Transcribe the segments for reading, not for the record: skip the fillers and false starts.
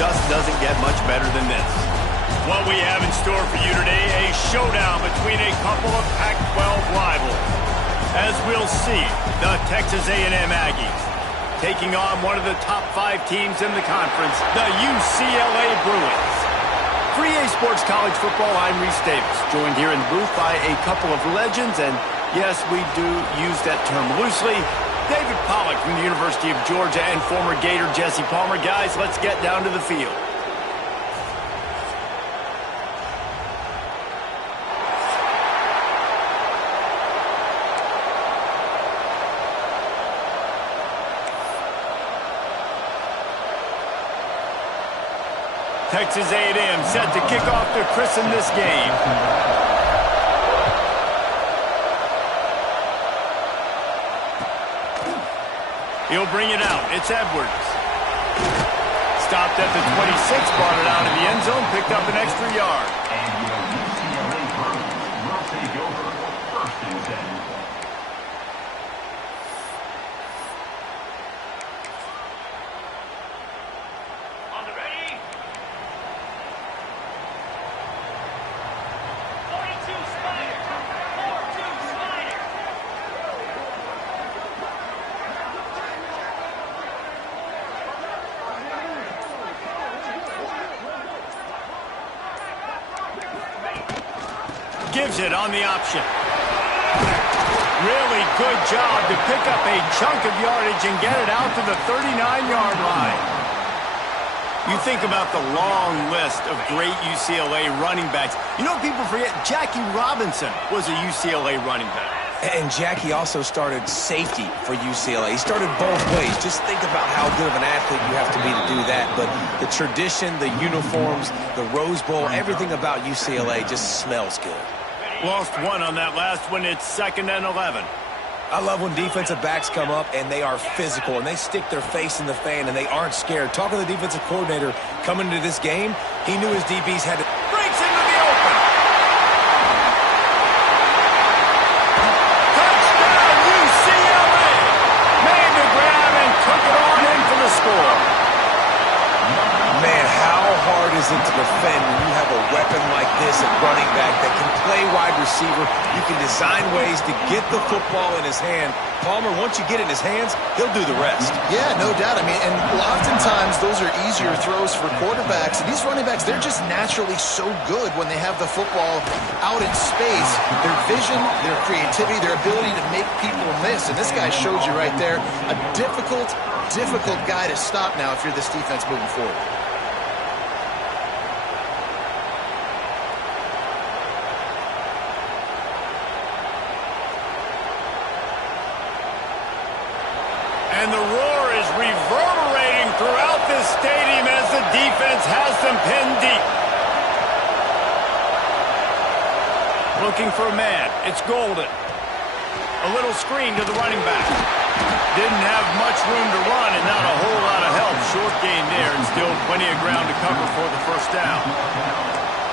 just doesn't get much better than this. What we have in store for you today, a showdown between a couple of Pac-12 rivals. As we'll see, the Texas A&M Aggies taking on one of the top 5 teams in the conference, the UCLA Bruins. For EA Sports College Football, I'm Reese Davis, joined here in the booth by a couple of legends, and yes, we do use that term loosely. David Pollack from the University of Georgia and former Gator Jesse Palmer. Guys, let's get down to the field. Texas A&M set to kick off to christen this game. He'll bring it out. It's Edwards. Stopped at the 26, brought it out of the end zone, picked up an extra yard. And your UCLA Bruins will take over first and 10. Gives it on the option. Really good job to pick up a chunk of yardage and get it out to the 39-yard line. You think about the long list of great UCLA running backs. You know what people forget? Jackie Robinson was a UCLA running back. And Jackie also started safety for UCLA. He started both ways. Just think about how good of an athlete you have to be to do that. But the tradition, the uniforms, the Rose Bowl, everything about UCLA just smells good. Lost one on that last one. It's 2nd and 11. I love when defensive backs come up and they are physical and they stick their face in the fan and they aren't scared. Talking to the defensive coordinator coming into this game, he knew his DBs had to... Breaks into the open. Touchdown, UCLA! Made the grab and took it on in for the score. Man, how hard is it to defend when you have a weapon like this at running back that can play wide receiver? You can design ways to get the football in his hand. Palmer, once you get it in his hands, he'll do the rest. Yeah, no doubt. I mean, and oftentimes those are easier throws for quarterbacks. And these running backs, they're just naturally so good when they have the football out in space. Their vision, their creativity, their ability to make people miss. And this guy showed you right there, a difficult guy to stop now if you're this defense moving forward. And the roar is reverberating throughout this stadium as the defense has them pinned deep. Looking for a man. It's Golden. A little screen to the running back. Didn't have much room to run and not a whole lot of help. Short gain there and still plenty of ground to cover for the first down.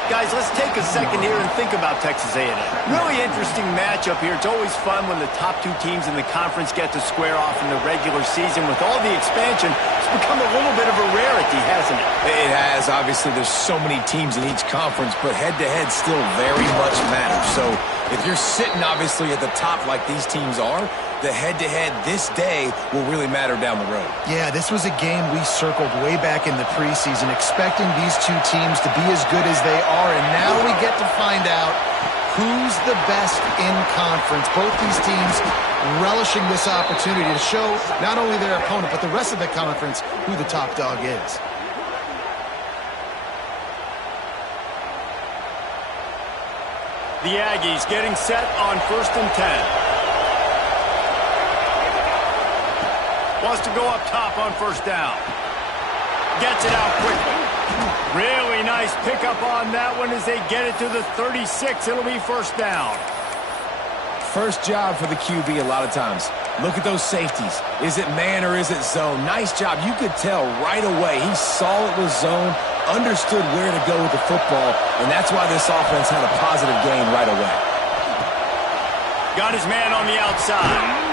Guys, let's take a second here and think about Texas A&M. Really interesting matchup here. It's always fun when the top 2 teams in the conference get to square off in the regular season. With all the expansion, it's become a little bit of a rarity, hasn't it? It has. Obviously, there's so many teams in each conference, but head-to-head still very much matters. So if you're sitting, obviously, at the top like these teams are, the head-to-head this day will really matter down the road. Yeah, this was a game we circled way back in the preseason, expecting these 2 teams to be as good as they are, and now we get to find out who's the best in conference. Both these teams relishing this opportunity to show not only their opponent, but the rest of the conference who the top dog is. The Aggies getting set on 1st and 10. Wants to go up top on 1st down. Gets it out quickly. Really nice pickup on that one as they get it to the 36. It'll be 1st down. First job for the QB a lot of times. Look at those safeties. Is it man or is it zone? Nice job. You could tell right away. He saw it was zone, understood where to go with the football, and that's why this offense had a positive gain right away. Got his man on the outside.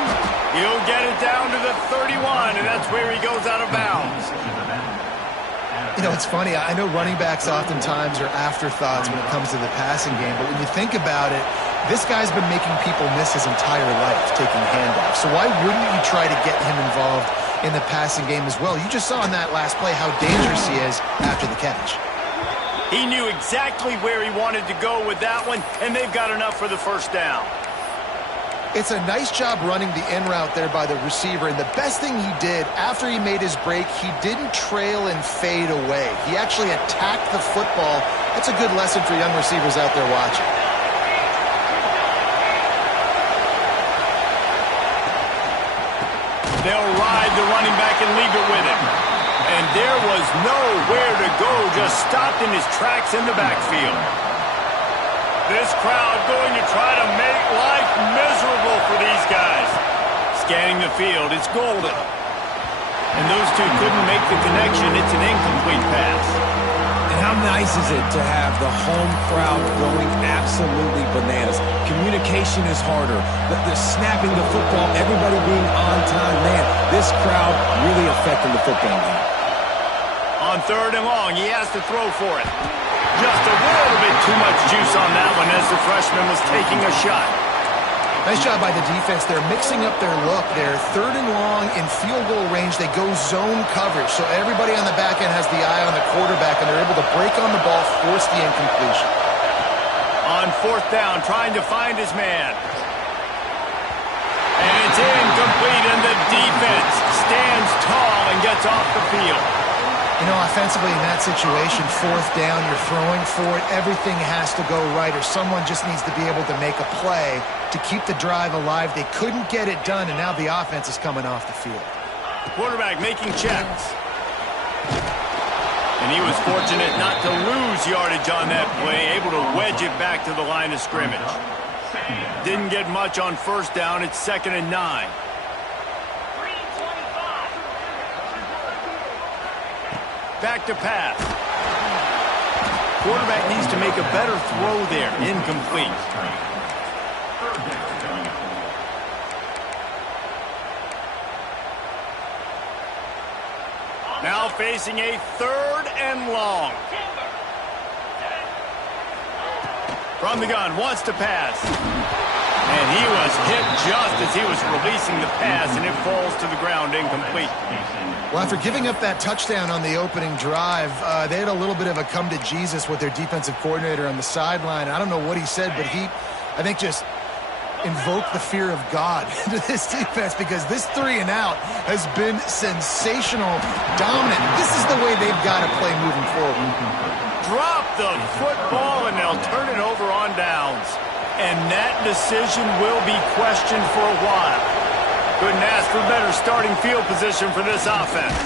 He'll get it down to the 31, and that's where he goes out of bounds. You know, it's funny. I know running backs oftentimes are afterthoughts when it comes to the passing game, but when you think about it, this guy's been making people miss his entire life taking handoffs. So why wouldn't you try to get him involved in the passing game as well? You just saw in that last play how dangerous he is after the catch. He knew exactly where he wanted to go with that one, and they've got enough for the first down. It's a nice job running the in route there by the receiver, and the best thing he did after he made his break, he didn't trail and fade away. He actually attacked the football. That's a good lesson for young receivers out there watching. They'll ride the running back and leave it with him. And there was nowhere to go, just stopped in his tracks in the backfield. This crowd going to try to make life miserable for these guys. Scanning the field, it's golden. And those two couldn't make the connection. It's an incomplete pass. And how nice is it to have the home crowd going absolutely bananas? Communication is harder. The snapping the football, everybody being on time. Man, this crowd really affecting the football game. On 3rd and long, he has to throw for it. Just a little bit too much juice on that one as the freshman was taking a shot. Nice job by the defense. They're mixing up their look. They're 3rd and long in field goal range. They go zone coverage. So everybody on the back end has the eye on the quarterback, and they're able to break on the ball, force the incompletion. On 4th down, trying to find his man. And it's incomplete, and the defense stands tall and gets off the field. You know, offensively in that situation, 4th down, you're throwing for it. Everything has to go right, or someone just needs to be able to make a play to keep the drive alive. They couldn't get it done, and now the offense is coming off the field. Quarterback making checks. And he was fortunate not to lose yardage on that play, able to wedge it back to the line of scrimmage. Didn't get much on 1st down. It's 2nd and 9. Back to pass. Quarterback needs to make a better throw there. Incomplete. Now facing a 3rd and long. From the gun, wants to pass. And he was hit just as he was releasing the pass, and it falls to the ground incomplete. Well, after giving up that touchdown on the opening drive, they had a little bit of a come to Jesus with their defensive coordinator on the sideline. I don't know what he said, but he, I think, just invoked the fear of God into this defense, because this 3 and out has been sensational, dominant. This is the way they've got to play moving forward. Drop the football, and they'll turn it over on downs. And that decision will be questioned for a while. Couldn't ask for better starting field position for this offense.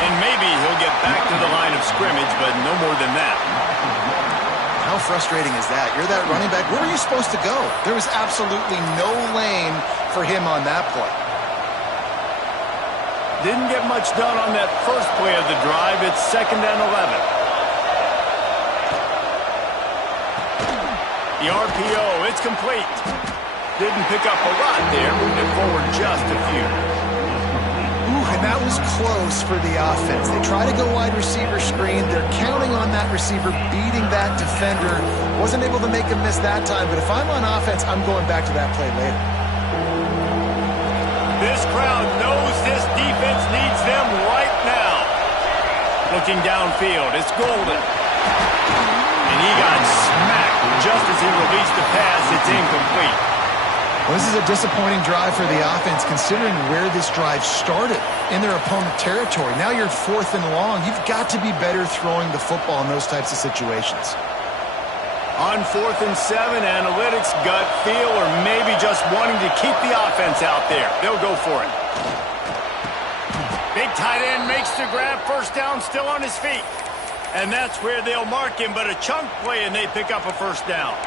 And maybe he'll get back to the line of scrimmage, but no more than that. How frustrating is that? You're that running back. Where were you supposed to go? There was absolutely no lane for him on that play. Didn't get much done on that first play of the drive. It's 2nd and 11. The RPO, it's complete. Didn't pick up a lot there, moved it forward just a few. Ooh, and that was close for the offense. They try to go wide receiver screen. They're counting on that receiver beating that defender. Wasn't able to make a miss that time, but if I'm on offense, I'm going back to that play later. This crowd knows this defense needs them right now. Looking downfield, it's Golden. And he got smacked just as he released the pass. It's incomplete. Well, this is a disappointing drive for the offense, considering where this drive started in their opponent territory. Now you're 4th and long. You've got to be better throwing the football in those types of situations. On 4th and 7, analytics, gut feel, or maybe just wanting to keep the offense out there. They'll go for it. Big tight end makes the grab. 1st down, still on his feet. And that's where they'll mark him, but a chunk play, and they pick up a 1st down.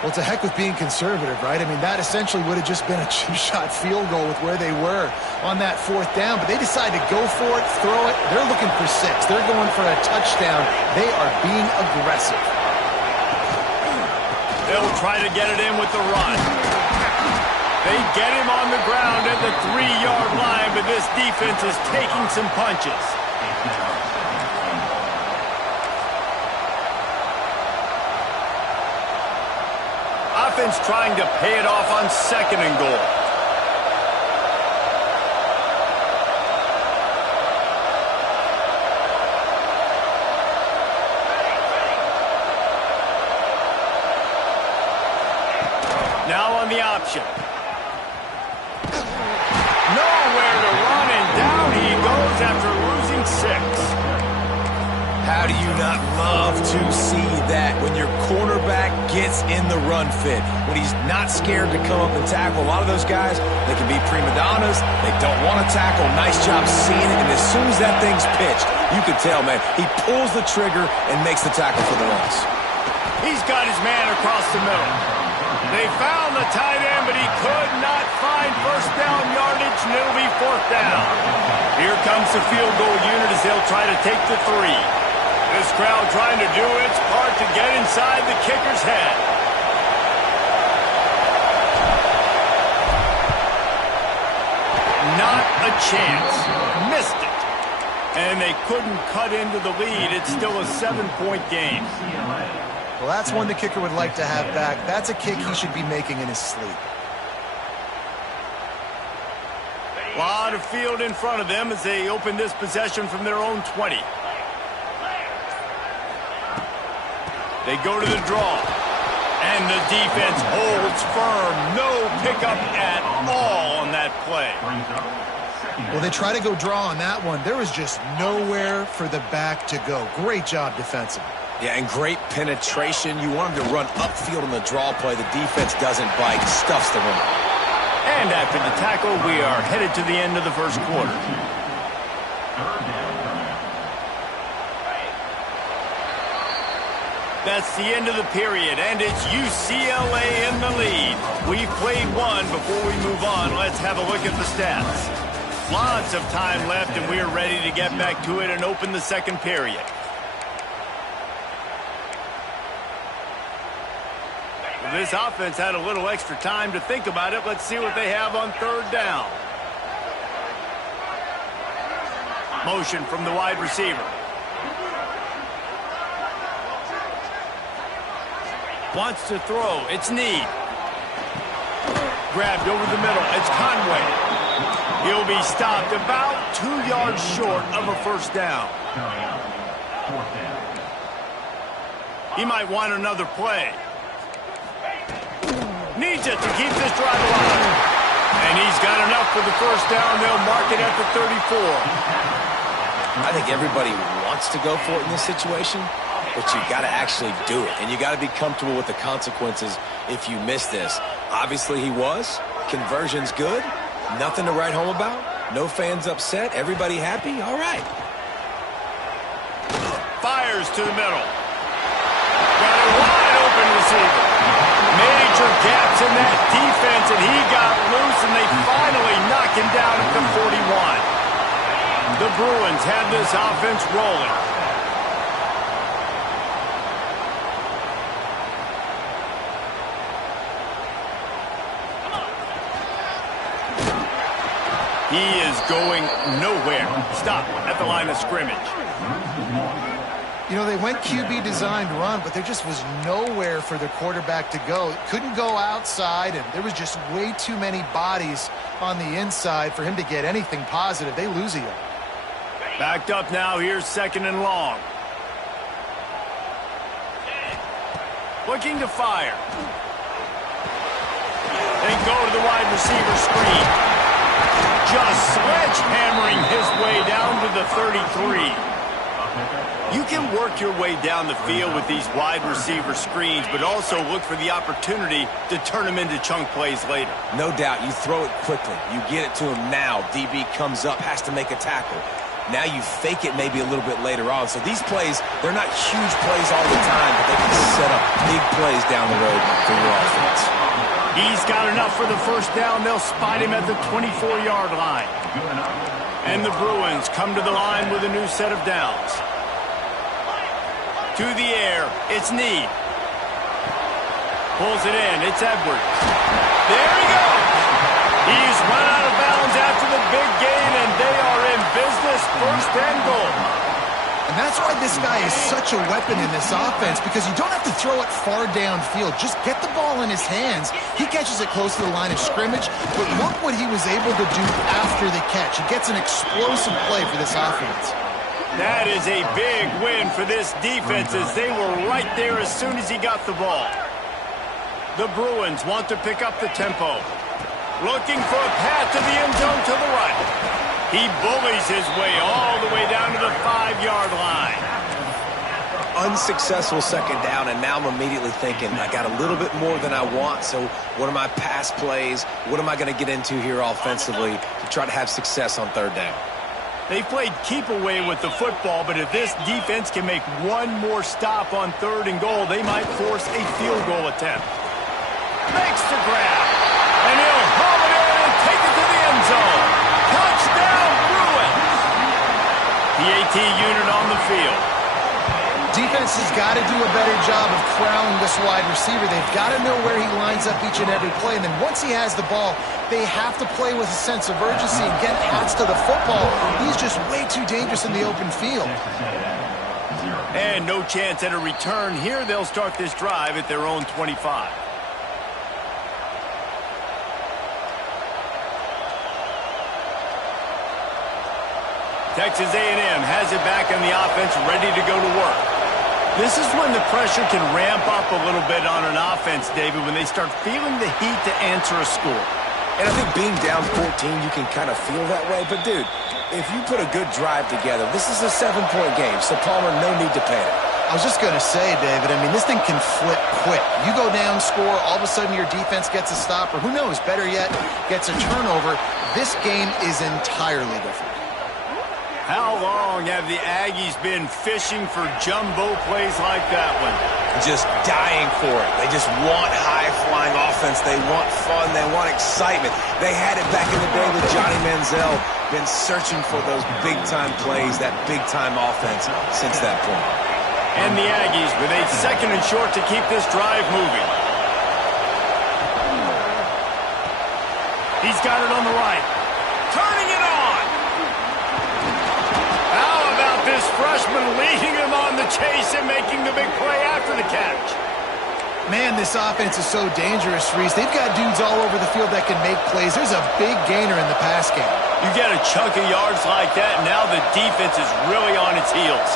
Well, it's a heck with being conservative, right? I mean, that essentially would have just been a 2-shot field goal with where they were on that 4th down, but they decide to go for it, throw it. They're looking for 6. They're going for a touchdown. They are being aggressive. They'll try to get it in with the run. They get him on the ground at the 3-yard line, but this defense is taking some punches. offense trying to pay it off on 2nd and goal. Now on the option. Nowhere to run, and down he goes after losing 6. How do you not love to see that when your cornerback gets in the run fit, when he's not scared to come up and tackle? A lot of those guys, they can be prima donnas. They don't want to tackle. Nice job seeing it, and as soon as that thing's pitched, you can tell, man, he pulls the trigger and makes the tackle for the loss. He's got his man across the middle. They found the tight end, but he could not find first down yardage, and it'll be 4th down. Here comes the field goal unit as they'll try to take the 3. This crowd trying to do its part to get inside the kicker's head. Not a chance. Missed it. And they couldn't cut into the lead. It's still a 7-point game. Well, that's one the kicker would like to have back. That's a kick he should be making in his sleep. A lot of field in front of them as they open this possession from their own 20. They go to the draw. And the defense holds firm. No pickup at all on that play. Well, they try to go draw on that one. There was just nowhere for the back to go. Great job defensively. Yeah, and great penetration. You want him to run upfield on the draw play. The defense doesn't bite, stuffs the run. And after the tackle, we are headed to the end of the first quarter. That's the end of the period, and it's UCLA in the lead. We've played one. Before we move on, let's have a look at the stats. Lots of time left, and we're ready to get back to it and open the second period. This offense had a little extra time to think about it. Let's see what they have on 3rd down. Motion from the wide receiver. Wants to throw. It's Need. Grabbed over the middle. It's Conway. He'll be stopped about 2 yards short of a first down. He might want another play. Needs it to keep this drive alive. And he's got enough for the first down. They'll mark it at the 34. I think everybody wants to go for it in this situation, but you got to actually do it. And you got to be comfortable with the consequences if you miss this. Obviously he was. Conversion's good. Nothing to write home about. No fans upset. Everybody happy. All right. Fires to the middle. Got a wide open receiver. Major gaps in that defense, and he got loose, and they finally knock him down at the 41. The Bruins have this offense rolling. He is going nowhere. Stop at the line of scrimmage. You know, they went QB designed run, but there just was nowhere for the quarterback to go. Couldn't go outside, and there was just way too many bodies on the inside for him to get anything positive. They lose a yard. Backed up now. Here's 2nd and long. Looking to fire. They go to the wide receiver screen. Just sledgehammering his way down to the 33. You can work your way down the field with these wide receiver screens, but also look for the opportunity to turn them into chunk plays later. No doubt, you throw it quickly. You get it to him now. DB comes up, has to make a tackle. Now you fake it maybe a little bit later on. So these plays, they're not huge plays all the time, but they can set up big plays down the road for your offense. He's got enough for the first down. They'll spot him at the 24-yard line. And the Bruins come to the line with a new set of downs. To the air, it's Need. Pulls it in, it's Edwards. There he goes. He's run out of bounds after the big gain, and they are in business, 1st and goal. And that's why this guy is such a weapon in this offense, because you don't have to throw it far downfield. Just get the ball in his hands. He catches it close to the line of scrimmage, but look what he was able to do after the catch. He gets an explosive play for this offense. That is a big win for this defense, as they were right there as soon as he got the ball. The Bruins want to pick up the tempo. Looking for a path to the end zone to the right. He bullies his way all the way down to the 5-yard line. Unsuccessful second down, and now I'm immediately thinking, I got a little bit more than I want, so what are my pass plays? What am I going to get into here offensively to try to have success on third down? They played keep away with the football, but if this defense can make one more stop on 3rd and goal, they might force a field goal attempt. Makes the grab, and he'll haul it in and take it to the end zone. Touchdown, Bruins! The AT unit on the field. Defense has got to do a better job of corralling this wide receiver. They've got to know where he lines up each and every play. And then once he has the ball, they have to play with a sense of urgency and get Hats to the football. He's just way too dangerous in the open field. And no chance at a return here. They'll start this drive at their own 25. Texas A&M has it back in the offense, ready to go to work. This is when the pressure can ramp up a little bit on an offense, David, when they start feeling the heat to answer a score. And I think being down 14, you can kind of feel that way. But, dude, if you put a good drive together, this is a 7-point game, so Palmer, no need to panic. I was just going to say, David, I mean, this thing can flip quick. You go down, score, all of a sudden your defense gets a stop, or who knows, better yet, gets a turnover. This game is entirely different. How long have the Aggies been fishing for jumbo plays like that one? Just dying for it. They just want high-flying offense. They want fun. They want excitement. They had it back in the day with Johnny Manziel. Been searching for those big-time plays, that big-time offense since that point. And the Aggies with a 2nd and short to keep this drive moving. He's got it on the right. Turning it on. How about this freshman leading him on the chase and making the big play after the catch? Man, this offense is so dangerous, Reese. They've got dudes all over the field that can make plays. There's a big gainer in the pass game. You get a chunk of yards like that, and now the defense is really on its heels.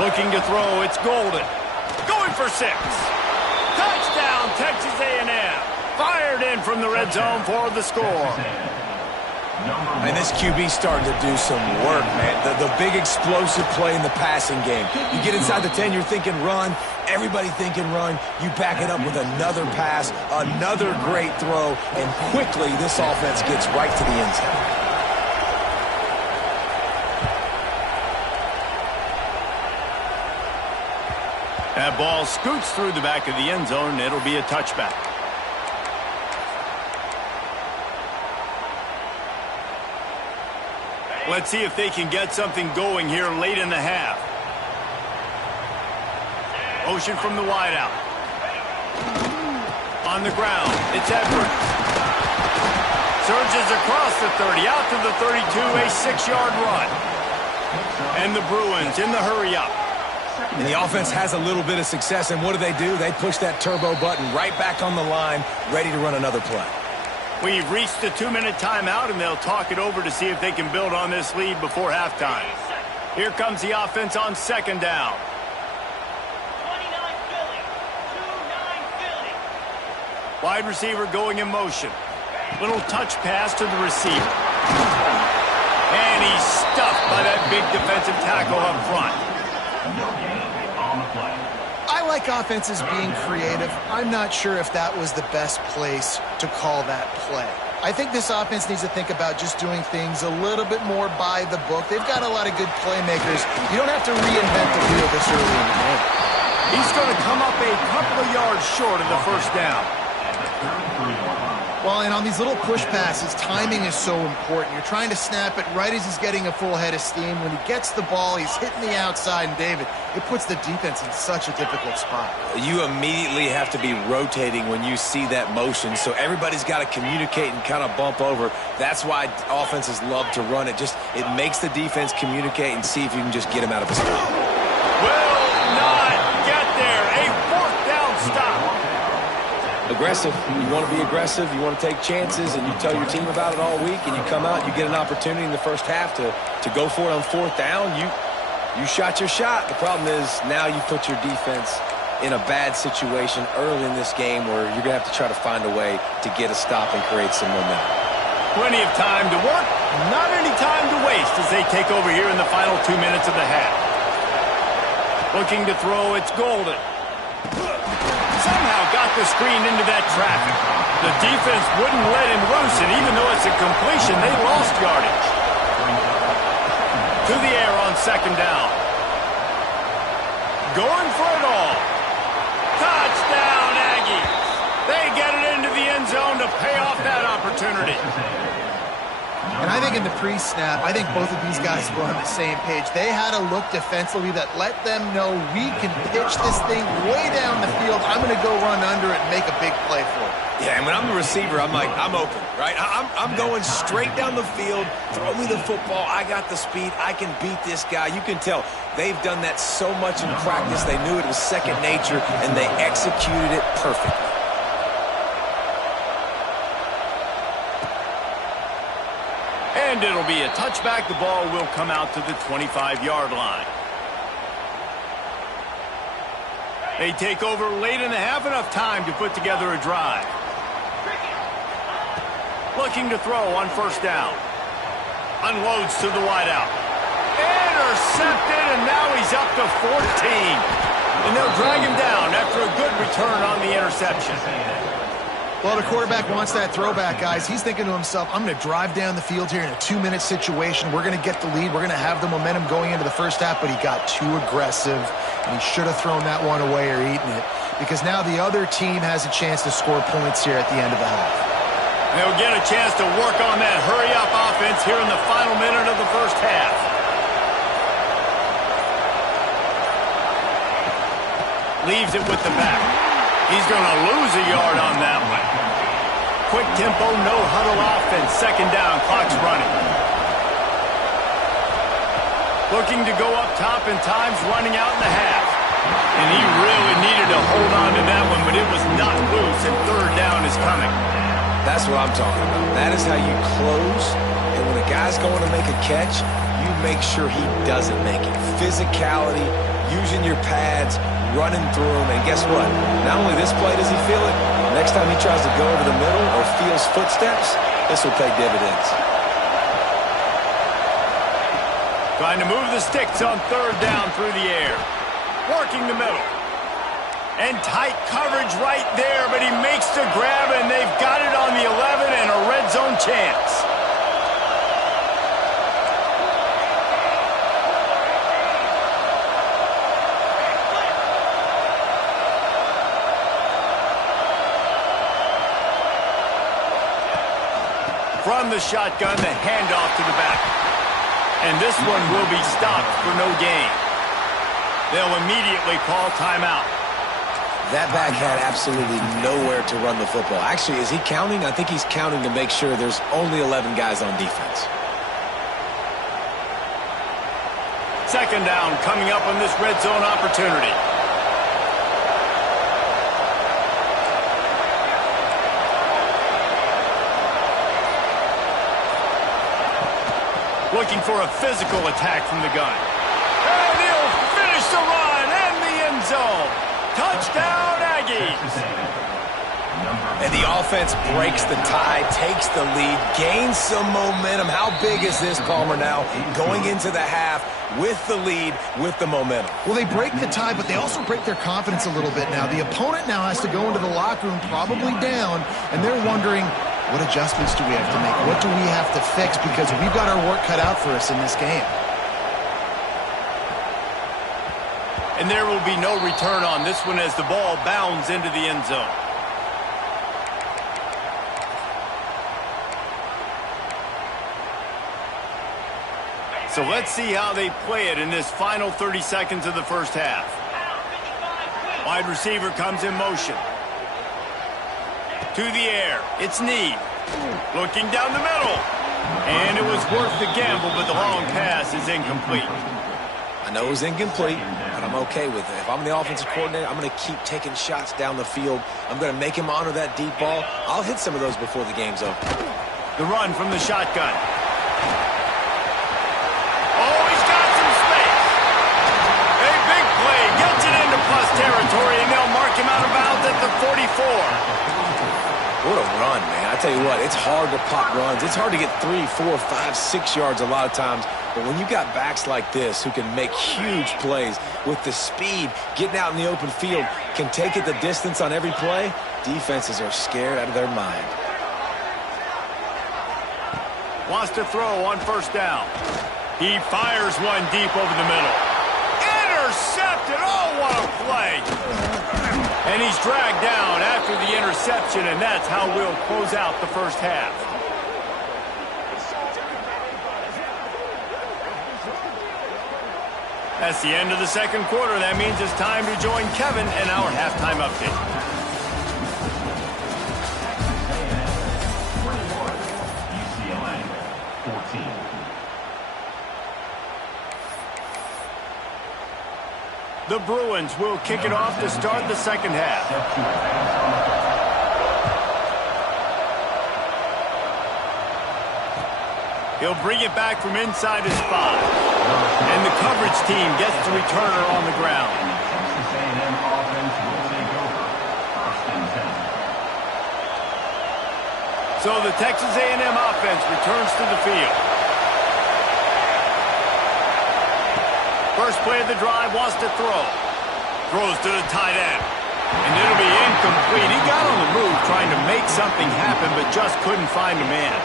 Looking to throw, it's Golden. Going for 6. Touchdown, Texas A&M. Fired in from the red zone for the score. And this QB's starting to do some work, man. The big explosive play in the passing game. You get inside the 10, you're thinking run. Everybody thinking run. You back it up with another pass, another great throw, and quickly this offense gets right to the end zone. That ball scoots through the back of the end zone, and it'll be a touchback. Let's see if they can get something going here late in the half. Motion from the wideout. On the ground, it's Edwards. Surges across the 30, out to the 32, a 6-yard run. And the Bruins in the hurry-up. And the offense has a little bit of success, and what do? They push that turbo button right back on the line, ready to run another play. We've reached the 2-minute timeout, and they'll talk it over to see if they can build on this lead before halftime. Here comes the offense on 2nd down. Wide receiver going in motion. Little touch pass to the receiver. And he's stuffed by that big defensive tackle up front. I like offenses being creative. I'm not sure if that was the best place to call that play. I think this offense needs to think about just doing things a little bit more by the book. They've got a lot of good playmakers. You don't have to reinvent the wheel this early in the game. He's going to come up a couple of yards short of the first down. Well, and on these little push passes, timing is so important. You're trying to snap it right as he's getting a full head of steam. When he gets the ball, he's hitting the outside, and David, it puts the defense in such a difficult spot. You immediately have to be rotating when you see that motion, so everybody's got to communicate and kind of bump over. That's why offenses love to run it. It makes the defense communicate and see if you can just get him out of a spot. Will not get there. A fourth down stop. Aggressive. You want to be aggressive. You want to take chances, and you tell your team about it all week, and you come out, you get an opportunity in the first half to go for it on fourth down. You shot your shot. The problem is now you put your defense in a bad situation early in this game where you're going to have to try to find a way to get a stop and create some momentum. Plenty of time to work, not any time to waste as they take over here in the final 2 minutes of the half. Looking to throw, it's Golden. Somehow got the screen into that traffic. The defense wouldn't let him loose, and even though it's a completion, they lost yardage. To the air on second down. Going for it all. Touchdown, Aggies. They get it into the end zone to pay off that opportunity. And I think in the pre-snap, I think both of these guys were on the same page. They had a look defensively that let them know we can pitch this thing way down the field. I'm going to go run under it and make a big play for it. Yeah, and when I'm the receiver, I'm like, I'm open, right? I'm going straight down the field. Throw me the football. I got the speed. I can beat this guy. You can tell they've done that so much in practice. They knew it was second nature, and they executed it perfectly. And it'll be a touchback. The ball will come out to the 25-yard line. They take over late in the half, enough time to put together a drive. Looking to throw on first down. Unloads to the wideout. Intercepted, and now he's up to 14. And they'll drag him down after a good return on the interception. Well, the quarterback wants that throwback, guys. He's thinking to himself, I'm going to drive down the field here in a 2-minute situation. We're going to get the lead. We're going to have the momentum going into the first half, but he got too aggressive, and he should have thrown that one away or eaten it, because now the other team has a chance to score points here at the end of the half. They'll get a chance to work on that hurry-up offense here in the final minute of the first half. Leaves it with the back. He's going to lose a yard on that one. Quick tempo, no huddle offense. Second down, clock's running. Looking to go up top, and time's running out in the half. And he really needed to hold on to that one, but it was not loose, and third down is coming. That's what I'm talking about. That is how you close, and when a guy's going to make a catch, you make sure he doesn't make it. Physicality, using your pads, running through him, and guess what? Not only this play does he feel it, next time he tries to go over the middle or feels footsteps, this will pay dividends. Trying to move the sticks on third down through the air. Working the middle. And tight coverage right there, but he makes the grab, and they've got it on the 11 and a red zone chance. From the shotgun, the handoff to the back. And this one will be stopped for no gain. They'll immediately call timeout. That back had absolutely nowhere to run the football. Actually, is he counting? I think he's counting to make sure there's only 11 guys on defense. Second down coming up on this red zone opportunity. Looking for a physical attack from the gun. And he'll finish the run and the end zone. Touchdown, Aggies. And the offense breaks the tie, takes the lead, gains some momentum. How big is this, Palmer, now going into the half with the lead, with the momentum? Well, they break the tie, but they also break their confidence a little bit now. The opponent now has to go into the locker room probably down, and they're wondering, what adjustments do we have to make? What do we have to fix? Because we've got our work cut out for us in this game. And there will be no return on this one as the ball bounds into the end zone. So let's see how they play it in this final 30 seconds of the first half. Wide receiver comes in motion. To the air. It's Need. Looking down the middle. And it was worth the gamble, but the long pass is incomplete. I know it was incomplete, but I'm okay with it. If I'm the offensive coordinator, I'm going to keep taking shots down the field. I'm going to make him honor that deep ball. I'll hit some of those before the game's over. The run from the shotgun. Oh, he's got some space. A big play. Gets it into plus territory, and they'll mark him out of bounds at the 44. What a run, man. I tell you what, it's hard to pop runs. It's hard to get 3, 4, 5, 6 yards a lot of times. But when you got backs like this who can make huge plays with the speed, getting out in the open field, can take it the distance on every play, defenses are scared out of their mind. Wants to throw on first down. He fires one deep over the middle. Intercepted! Oh, what a play! And he's dragged down after the interception, and that's how we'll close out the first half. That's the end of the second quarter. That means it's time to join Kevin in our halftime update. UCLA, 14. The Bruins will kick it off to start the second half. He'll bring it back from inside his 5. And the coverage team gets the returner on the ground. Texas A&M offense will take over. First and 10. So the Texas A&M offense returns to the field. First play of the drive, wants to throw. Throws to the tight end. And it'll be incomplete. He got on the move trying to make something happen, but just couldn't find a man.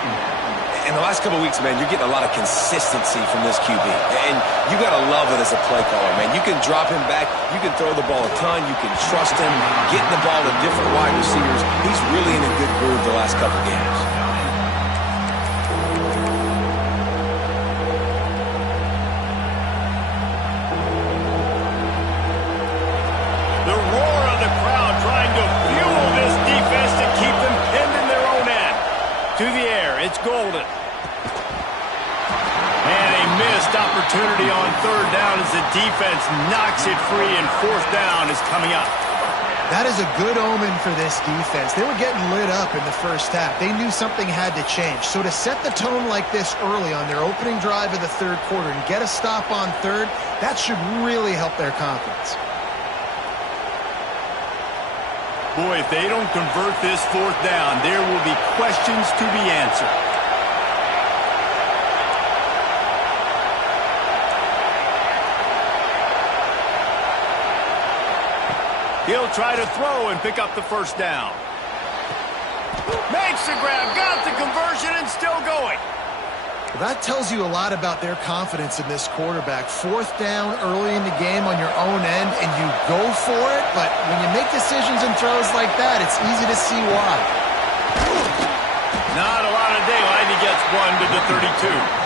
In the last couple of weeks, man, you're getting a lot of consistency from this QB. And you got to love it as a play caller, man. You can drop him back. You can throw the ball a ton. You can trust him, getting the ball to different wide receivers. He's really in a good groove the last couple of games. The roar of the crowd trying to fuel this defense to keep them pinned in their own end. To the air, it's Golden. And a missed opportunity on third down as the defense knocks it free, and fourth down is coming up. That is a good omen for this defense. They were getting lit up in the first half. They knew something had to change. So to set the tone like this early on their opening drive of the third quarter and get a stop on third, that should really help their confidence. Boy, if they don't convert this fourth down, there will be questions to be answered. He'll try to throw and pick up the first down. Makes the grab, got the conversion, and still going. Well, that tells you a lot about their confidence in this quarterback. Fourth down early in the game on your own end, and you go for it, but when you make decisions and throws like that, it's easy to see why. Not a lot of daylight. He gets one to the 32.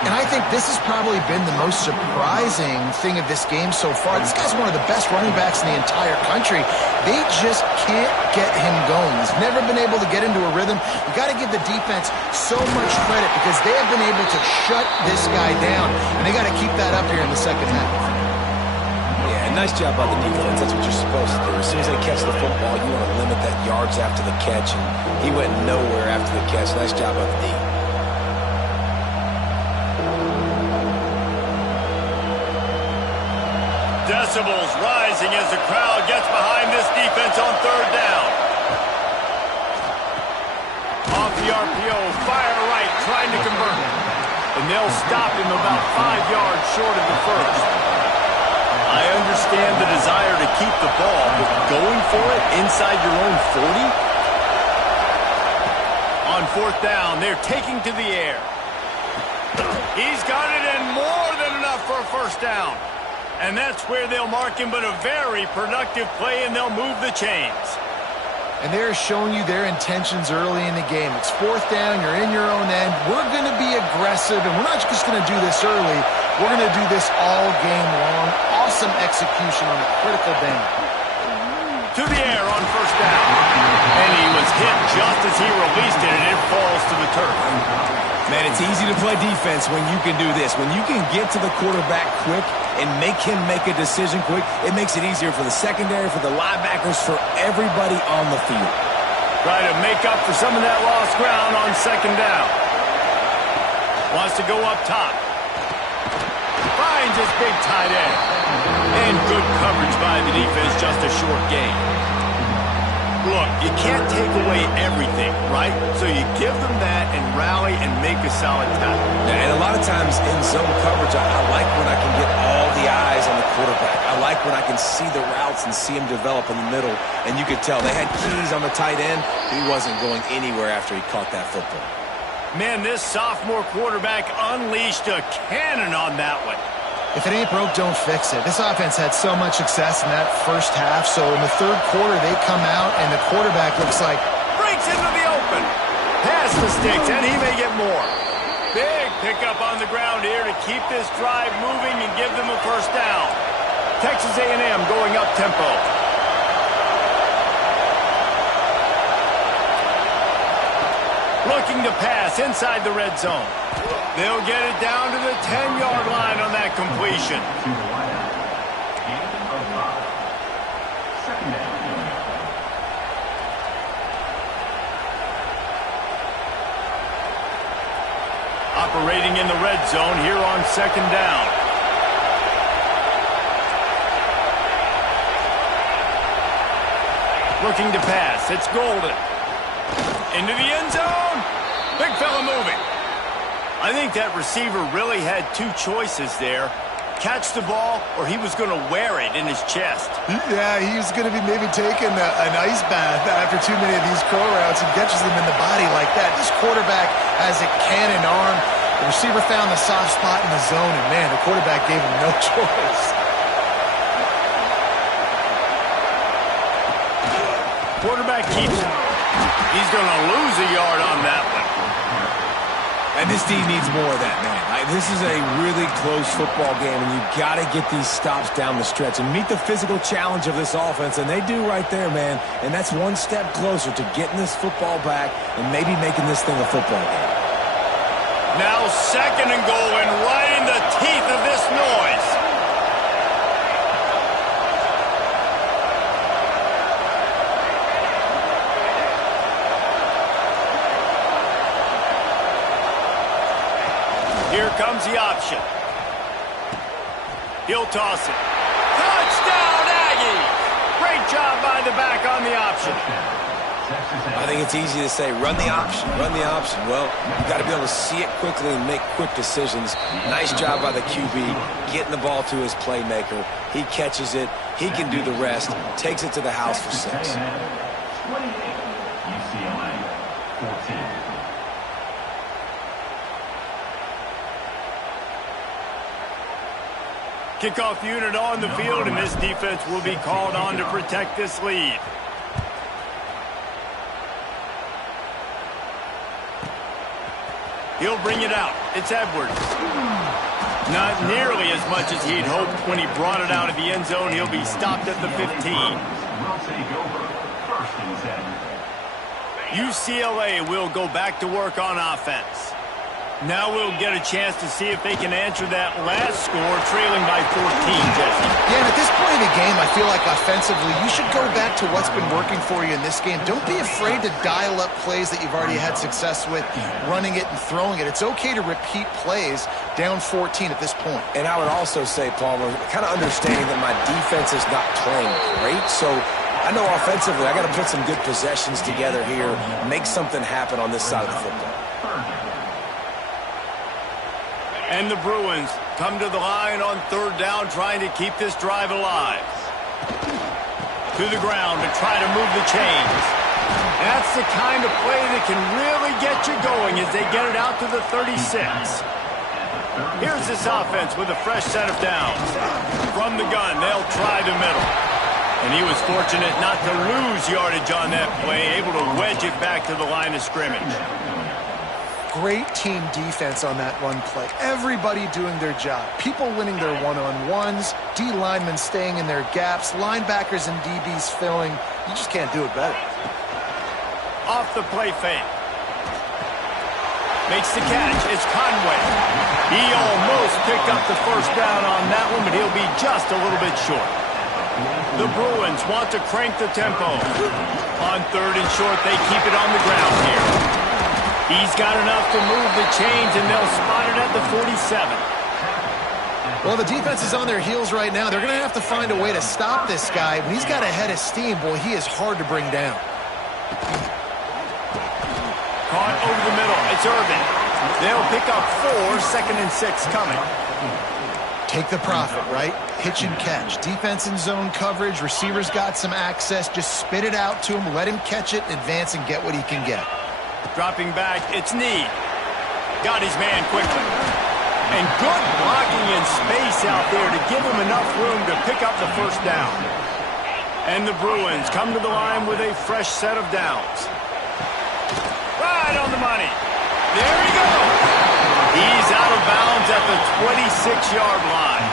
And I think this has probably been the most surprising thing of this game so far. This guy's one of the best running backs in the entire country. They just can't get him going. He's never been able to get into a rhythm. You got to give the defense so much credit because they have been able to shut this guy down. And they got to keep that up here in the second half. Yeah, nice job by the defense. That's what you're supposed to do. As soon as they catch the football, you want to limit that yards after the catch. And he went nowhere after the catch. Nice job by the D. Decibels rising as the crowd gets behind this defense on third down. Off the RPO, fire right, trying to convert it. And they'll stop him about 5 yards short of the first. I understand the desire to keep the ball, but going for it inside your own 40? On fourth down, they're taking to the air. He's got it and more than enough for a first down. And that's where they'll mark him, but a very productive play, and they'll move the chains. and they're showing you their intentions early in the game. It's fourth down, you're in your own end. We're going to be aggressive, and we're not just going to do this early. We're going to do this all game long. Awesome execution on a critical down. To the air on first down. And he was hit just as he released it, and it falls to the turf. Man, it's easy to play defense when you can do this. When you can get to the quarterback quick and make him make a decision quick, it makes it easier for the secondary, for the linebackers, for everybody on the field. Try to make up for some of that lost ground on second down. Wants to go up top. Finds his big tight end. And good coverage by the defense, just a short gain. Look, you can't take away everything, right? So you give them that and rally and make a solid tackle. Yeah, and a lot of times in zone coverage, I like when I can get all the eyes on the quarterback. I like when I can see the routes and see him develop in the middle. And you could tell they had keys on the tight end. He wasn't going anywhere after he caught that football. Man, this sophomore quarterback unleashed a cannon on that one. If it ain't broke, don't fix it. This offense had so much success in that first half, so in the third quarter, they come out, and the quarterback looks like... Breaks into the open. Pass the sticks, and he may get more. Big pickup on the ground here to keep this drive moving and give them a first down. Texas A&M going up tempo. Looking to pass inside the red zone. They'll get it down to the 10-yard line on that completion. Operating in the red zone here on second down. Looking to pass. It's Golden. Into the end zone. Big fella moving. I think that receiver really had two choices there. Catch the ball, or he was going to wear it in his chest. Yeah, he was going to be maybe taking an ice bath after too many of these crow routes and catches them in the body like that. This quarterback has a cannon arm. The receiver found the soft spot in the zone, and, man, the quarterback gave him no choice. Quarterback keeps it. He's going to lose a yard on that one. And this team needs more of that, man. This is a really close football game, and you've got to get these stops down the stretch and meet the physical challenge of this offense, and they do right there, man. And that's one step closer to getting this football back and maybe making this thing a football game. Now second and goal, and right in the teeth of this noise. Here comes the option. He'll toss it. Touchdown, Aggie! Great job by the back on the option. I think it's easy to say, run the option, run the option. Well, you've got to be able to see it quickly and make quick decisions. Nice job by the QB, getting the ball to his playmaker. He catches it. He can do the rest. Takes it to the house for 6. 28, UCLA, 14. Kickoff unit on the field, and this defense will be called on to protect this lead. He'll bring it out. It's Edwards. Not nearly as much as he'd hoped when he brought it out of the end zone. He'll be stopped at the 15. Will take over. First and 10. UCLA will go back to work on offense. Now we'll get a chance to see if they can answer that last score, trailing by 14, Jesse. Yeah, and at this point in the game, I feel like offensively, you should go back to what's been working for you in this game. Don't be afraid to dial up plays that you've already had success with, running it and throwing it. It's okay to repeat plays down 14 at this point. And I would also say, Palmer, kind of understanding that my defense is not playing great, so I know offensively I got to put some good possessions together here, make something happen on this side of the football. And the Bruins come to the line on third down, trying to keep this drive alive. To the ground to try to move the chains. That's the kind of play that can really get you going as they get it out to the 36. Here's this offense with a fresh set of downs. From the gun, they'll try the middle. And he was fortunate not to lose yardage on that play, able to wedge it back to the line of scrimmage. Great team defense on that run play. Everybody doing their job. People winning their one-on-ones, D linemen staying in their gaps, linebackers and DBs filling. You just can't do it better. Off the play fake. Makes the catch. It's Conway. He almost picked up the first down on that one, but he'll be just a little bit short. The Bruins want to crank the tempo. On 3rd and short, they keep it on the ground here. He's got enough to move the chains, and they'll spot it at the 47. Well, the defense is on their heels right now. They're going to have to find a way to stop this guy. When he's got a head of steam, boy, he is hard to bring down. Caught over the middle. It's Irvin. They'll pick up 4, 2nd and 6 coming. Take the profit, right? Hitch and catch. Defense in zone coverage. Receivers got some access. Just spit it out to him. Let him catch it, advance, and get what he can get. Dropping back, it's Need. Got his man quickly. And good blocking in space out there to give him enough room to pick up the first down. And the Bruins come to the line with a fresh set of downs. Right on the money. There he goes. He's out of bounds at the 26-yard line.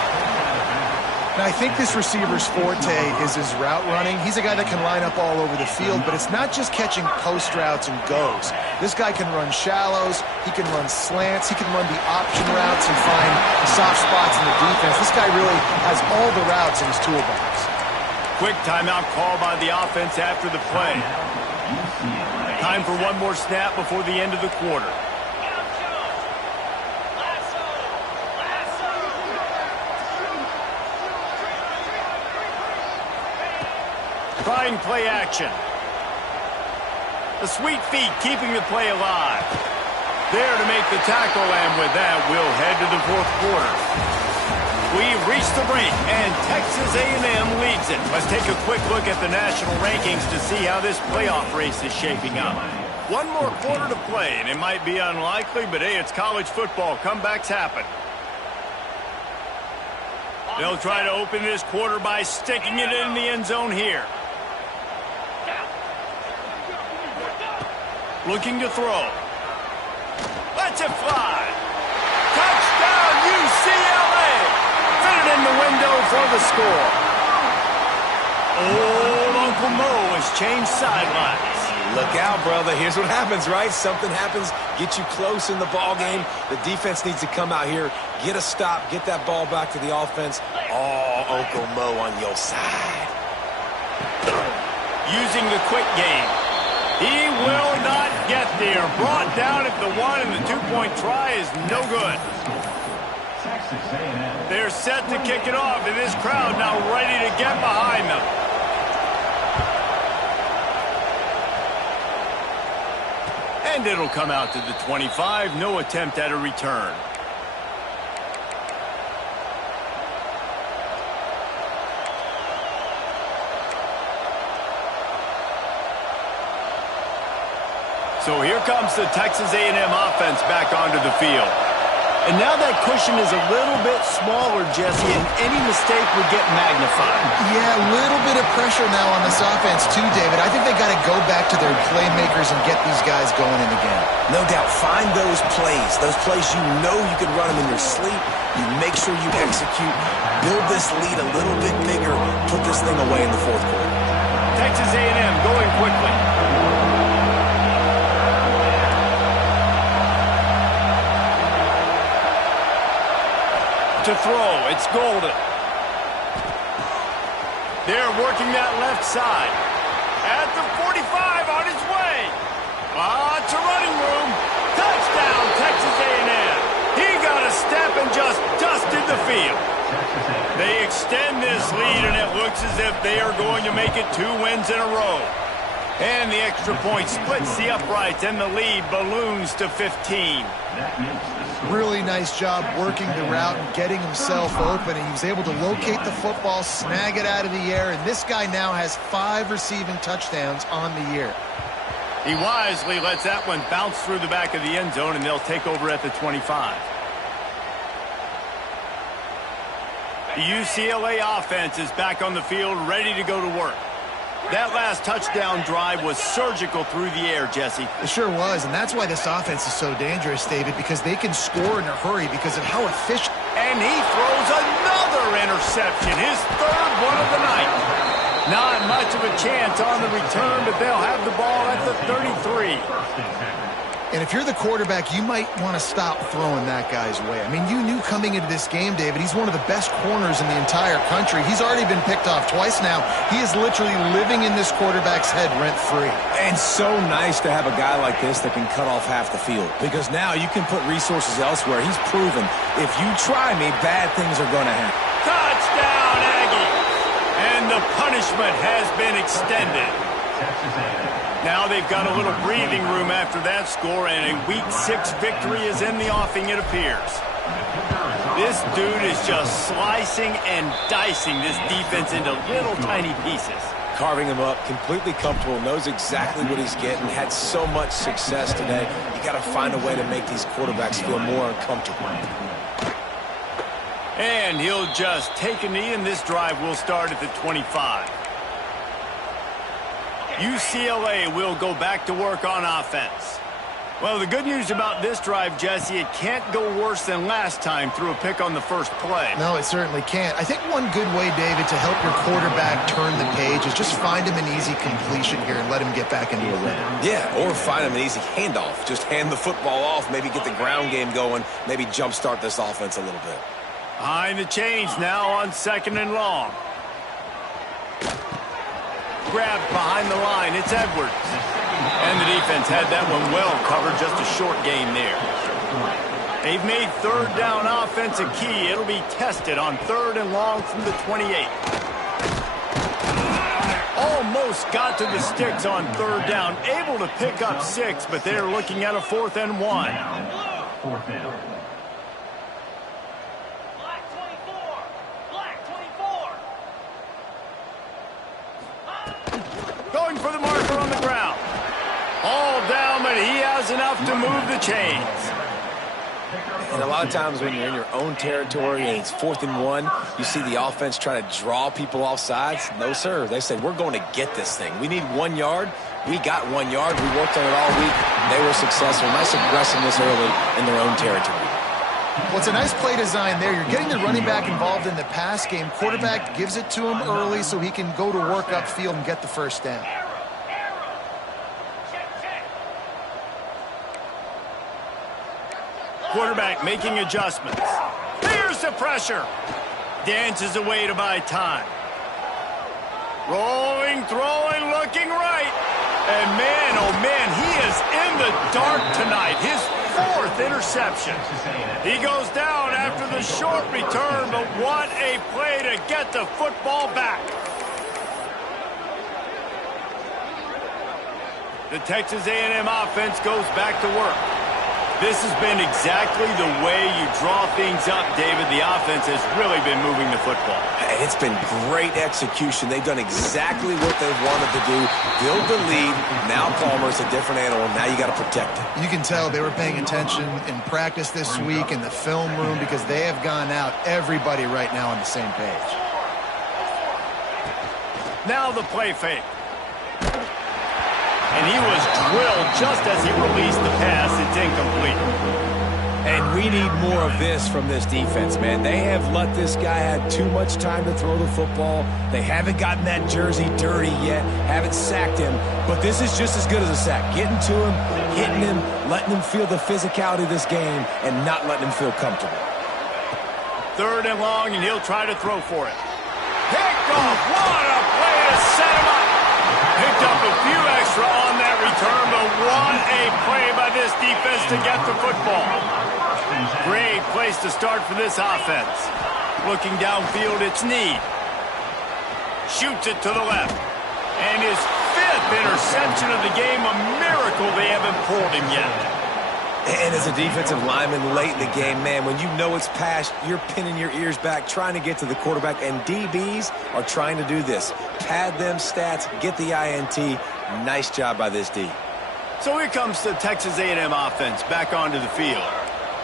Now, I think this receiver's forte is his route running. He's a guy that can line up all over the field, but it's not just catching post routes and goes. This guy can run shallows, he can run slants, he can run the option routes and find soft spots in the defense. This guy really has all the routes in his toolbox. Quick timeout call by the offense after the play. Time for one more snap before the end of the quarter. Trying play action. The sweet feet keeping the play alive. There to make the tackle, and with that, we'll head to the 4th quarter. We've reached the break, and Texas A&M leads it. Let's take a quick look at the national rankings to see how this playoff race is shaping up. One more quarter to play, and it might be unlikely, but hey, it's college football. Comebacks happen. They'll try to open this quarter by sticking it in the end zone here. Looking to throw. Lets it fly. Touchdown, UCLA. Fit it in the window for the score. Old Uncle Mo has changed sidelines. Look out, brother. Here's what happens, right? Something happens, get you close in the ball game. The defense needs to come out here, get a stop, get that ball back to the offense. Oh, Uncle Mo on your side. Using the quick game. He will not get there. Brought down at the 1, and the 2-point try is no good. They're set to kick it off, and this crowd now ready to get behind them. And it'll come out to the 25. No attempt at a return. So here comes the Texas A&M offense back onto the field. And now that cushion is a little bit smaller, Jesse, and any mistake would get magnified. Yeah, a little bit of pressure now on this offense too, David. I think they got to go back to their playmakers and get these guys going in the game. No doubt. Find those plays you know you can run them in your sleep. You make sure you execute. Build this lead a little bit bigger. Put this thing away in the 4th quarter. Texas A&M going quickly. To throw, it's Golden. They're working that left side. At the 45, on his way. Lots of running room. Touchdown, Texas A&M. He got a step and just dusted the field. They extend this lead, and it looks as if they are going to make it 2 wins in a row. And the extra point splits the uprights, and the lead balloons to 15. Really nice job working the route and getting himself open. And he was able to locate the football, snag it out of the air, and this guy now has 5 receiving touchdowns on the year. He wisely lets that one bounce through the back of the end zone, and they'll take over at the 25. The UCLA offense is back on the field, ready to go to work. That last touchdown drive was surgical through the air, Jesse. It sure was, and that's why this offense is so dangerous, David, because they can score in a hurry because of how efficient. And he throws another interception, his third one of the night. Not much of a chance on the return, but they'll have the ball at the 33. And if you're the quarterback, you might want to stop throwing that guy's way. I mean, you knew coming into this game, David, he's one of the best corners in the entire country. He's already been picked off twice now. He is literally living in this quarterback's head rent-free. And so nice to have a guy like this that can cut off half the field, because now you can put resources elsewhere. He's proven if you try me, bad things are going to happen. Touchdown, Aggie! And the punishment has been extended. Now they've got a little breathing room after that score, and a Week 6 victory is in the offing, it appears. This dude is just slicing and dicing this defense into little tiny pieces. Carving him up, completely comfortable, knows exactly what he's getting, had so much success today. You got to find a way to make these quarterbacks feel more uncomfortable. And he'll just take a knee, and this drive will start at the 25. UCLA will go back to work on offense. Well, the good news about this drive, Jesse, it can't go worse than last time through a pick on the first play. No, it certainly can't. I think one good way, David, to help your quarterback turn the page is just find him an easy completion here and let him get back into a rhythm. Yeah, or find him an easy handoff. Just hand the football off, maybe get the ground game going, maybe jumpstart this offense a little bit. Behind the chains now on 2nd and long. Grabbed behind the line, it's Edwards. And the defense had that one well covered, just a short gain there. They've made 3rd down offense a key. It'll be tested on 3rd and long from the 28. Almost got to the sticks on 3rd down, able to pick up 6, but they're looking at a 4th and 1. 4th down. Going for the marker on the ground. All down, but he has enough to move the chains. And a lot of times when you're in your own territory and it's 4th and 1, you see the offense try to draw people off sides. No, sir. They said, we're going to get this thing. We need 1 yard. We got 1 yard. We worked on it all week. They were successful. Nice aggressiveness early in their own territory. Well, it's a nice play design there. You're getting the running back involved in the pass game. Quarterback gives it to him early so he can go to work upfield and get the 1st down. Quarterback making adjustments. Here's the pressure. Dances away to buy time. Rolling, throwing, looking right. And man, oh man, he is in the dark tonight. His 4th interception. He goes down after the short return, but what a play to get the football back. The Texas A&M offense goes back to work. This has been exactly the way you draw things up, David. The offense has really been moving the football. And it's been great execution. They've done exactly what they've wanted to do. Build the lead. Now Palmer's a different animal. Now you got to protect it. You can tell they were paying attention in practice this week in the film room because they have gone out, everybody right now on the same page. Now the play fake. And he was drilled just as he released the pass. It's incomplete. And we need more of this from this defense, man. They have let this guy have too much time to throw the football. They haven't gotten that jersey dirty yet, haven't sacked him. But this is just as good as a sack. Getting to him, hitting him, letting him feel the physicality of this game, and not letting him feel comfortable. 3rd and long, and he'll try to throw for it. Picked off. What a play to set him up. Picked up a few extra on that return, but what a play by this defense to get the football. Great place to start for this offense. Looking downfield, it's Need. Shoots it to the left. And his 5th interception of the game, a miracle they haven't pulled him yet. And as a defensive lineman late in the game, man, when you know it's past, you're pinning your ears back, trying to get to the quarterback, and DBs are trying to do this. Pad them stats, get the INT. Nice job by this D. So here comes the Texas A&M offense back onto the field.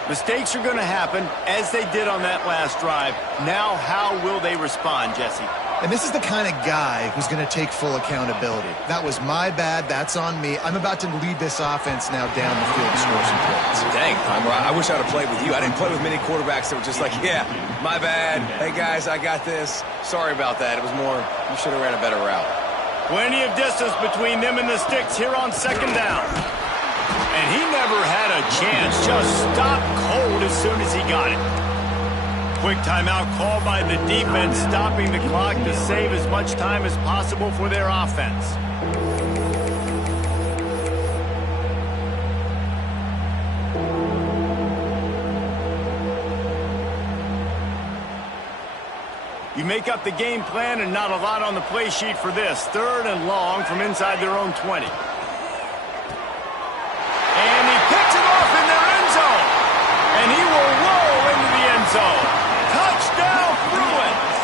Mistakes are going to happen, as they did on that last drive. Now, how will they respond, Jesse? And this is the kind of guy who's going to take full accountability. That was my bad. That's on me. I'm about to lead this offense now down the field to score some points. Dang, I wish I'd have played with you. I didn't play with many quarterbacks that were just like, yeah, my bad. Hey, guys, I got this. Sorry about that. It was more, you should have ran a better route. Plenty of distance between them and the sticks here on second down. And he never had a chance. Just stopped cold as soon as he got it. Quick timeout called by the defense, stopping the clock to save as much time as possible for their offense. You make up the game plan and not a lot on the play sheet for this. 3rd and long from inside their own 20. And he picks it off in their end zone. And he will roll into the end zone. Touchdown, Bruins!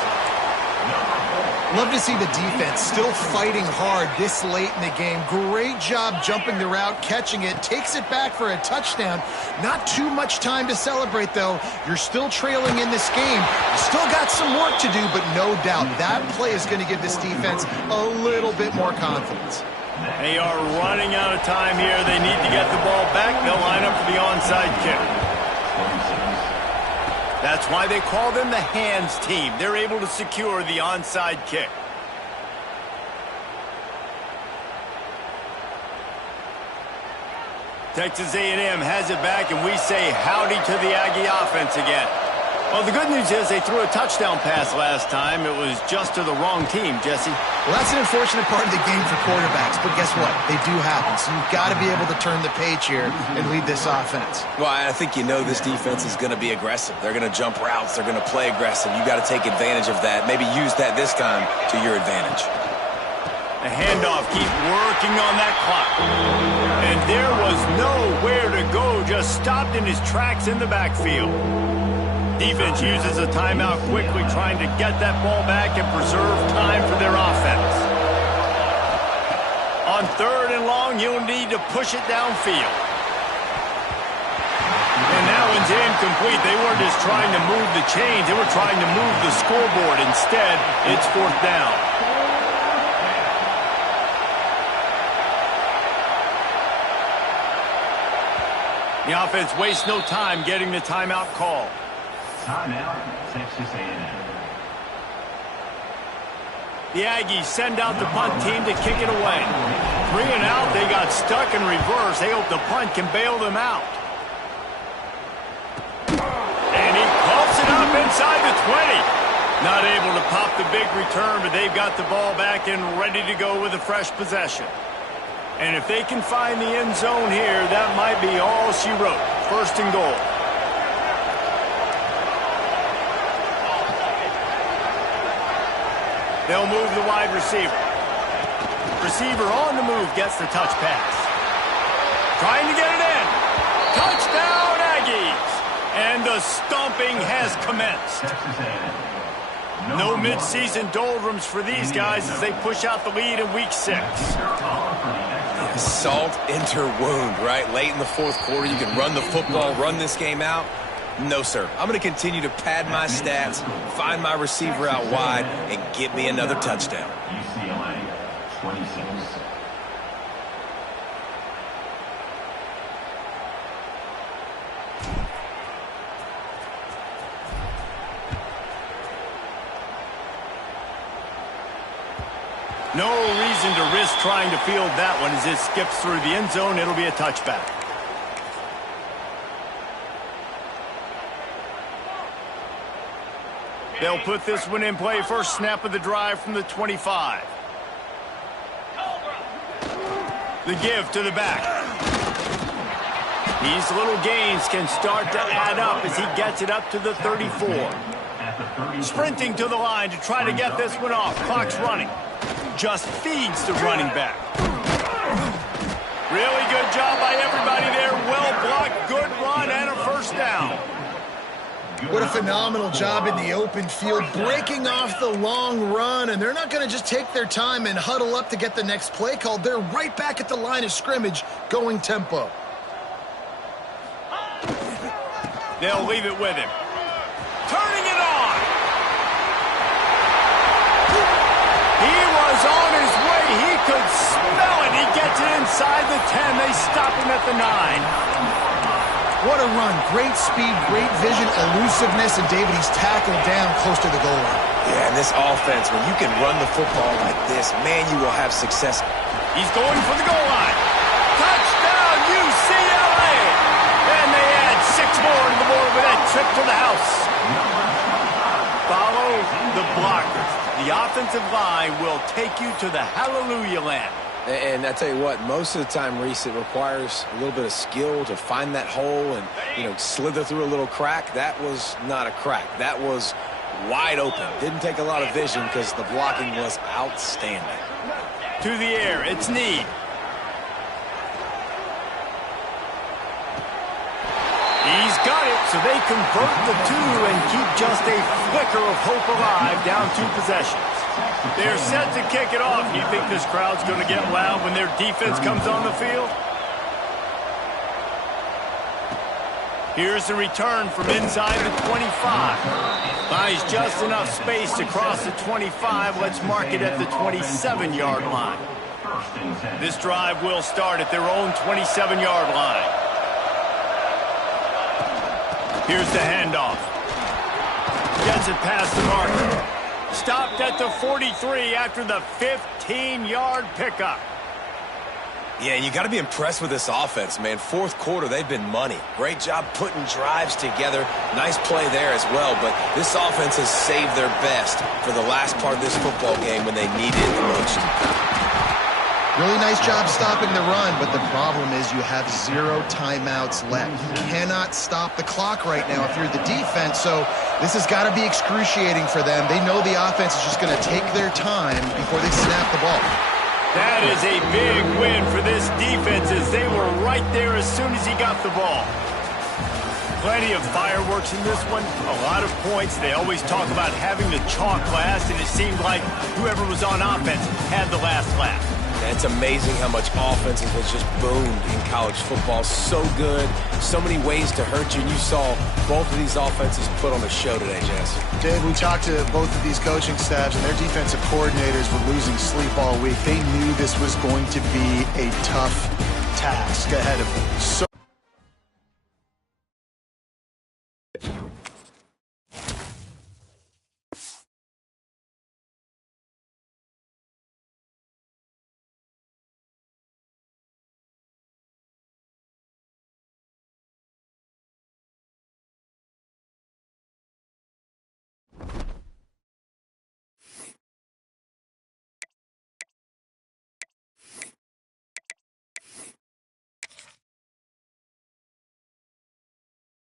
Love to see the defense still fighting hard this late in the game. Great job jumping the route, catching it, takes it back for a touchdown. Not too much time to celebrate, though. You're still trailing in this game. You still got some work to do, but no doubt that play is going to give this defense a little bit more confidence. They are running out of time here. They need to get the ball back. They'll line up for the onside kick. That's why they call them the hands team. They're able to secure the onside kick. Texas A&M has it back, and we say howdy to the Aggie offense again. Well, the good news is they threw a touchdown pass last time. It was just to the wrong team, Jesse. Well, that's an unfortunate part of the game for quarterbacks, but guess what? They do happen, so you've got to be able to turn the page here and lead this offense. Well, I think you know this defense is going to be aggressive. They're going to jump routes. They're going to play aggressive. You got to take advantage of that. Maybe use that this time to your advantage. The handoff keeps working on that clock. And there was nowhere to go, just stopped in his tracks in the backfield. Defense uses a timeout quickly, trying to get that ball back and preserve time for their offense. On 3rd and long, you'll need to push it downfield. And that one's incomplete. They weren't just trying to move the chains. They were trying to move the scoreboard. Instead, it's 4th down. The offense wastes no time getting the timeout call. Timeout, Texas A&M. The Aggies send out the punt team to kick it away. 3 and out, they got stuck in reverse. They hope the punt can bail them out. And he pumps it up inside the 20. Not able to pop the big return, but they've got the ball back and ready to go with a fresh possession. And if they can find the end zone here, that might be all she wrote. 1st and goal. They'll move the wide receiver. Receiver on the move gets the touch pass. Trying to get it in. Touchdown, Aggies! And the stomping has commenced. No midseason doldrums for these guys as they push out the lead in week 6. Salt enter wound, right? Late in the 4th quarter, you can run the football, run this game out. No, sir. I'm going to continue to pad my stats, find my receiver out wide, and get me another touchdown. UCLA, 26. No reason to risk trying to field that one as it skips through the end zone. It'll be a touchback. They'll put this one in play. First snap of the drive from the 25. The give to the back. These little gains can start to add up as he gets it up to the 34. Sprinting to the line to try to get this one off. Clock's running. Just feeds the running back. Really good job by everybody there. Well blocked, good run, and a first down. What a phenomenal job in the open field, breaking off the long run, and they're not going to just take their time and huddle up to get the next play called. They're right back at the line of scrimmage, going tempo. They'll leave it with him. Turning it on. He was on his way. He could smell it. He gets it inside the 10. They stop him at the 9. What a run. Great speed, great vision, elusiveness, and David, he's tackled down close to the goal line. Yeah, and this offense, when you can run the football like this, man, you will have success. He's going for the goal line. Touchdown, UCLA! And they add 6 more to the board with that trip to the house. Follow the blockers. The offensive line will take you to the hallelujah land. And I tell you what, most of the time, Reese, it requires a little bit of skill to find that hole and, slither through a little crack. That was not a crack. That was wide open. Didn't take a lot of vision because the blocking was outstanding. To the air, it's Need. He's got it, so they convert the 2 and keep just a flicker of hope alive, down 2 possessions. They're set to kick it off. You think this crowd's going to get loud when their defense comes on the field? Here's the return from inside the 25. Buys just enough space to cross the 25. Let's mark it at the 27-yard line. This drive will start at their own 27-yard line. Here's the handoff. Gets it past the marker. Stopped at the 43 after the 15-yard pickup. Yeah, you got to be impressed with this offense, man. Fourth quarter, they've been money. Great job putting drives together. Nice play there as well, but this offense has saved their best for the last part of this football game when they needed it the most. Really nice job stopping the run, but the problem is you have 0 timeouts left. You cannot stop the clock right now if you're the defense, so this has got to be excruciating for them. They know the offense is just going to take their time before they snap the ball. That is a big win for this defense as they were right there as soon as he got the ball. Plenty of fireworks in this one, a lot of points. They always talk about having the chalk last, and it seemed like whoever was on offense had the last laugh. It's amazing how much offense has just boomed in college football. So good, so many ways to hurt you. And you saw both of these offenses put on a show today, Jess. Dave, we talked to both of these coaching staffs, and their defensive coordinators were losing sleep all week. They knew this was going to be a tough task ahead of them.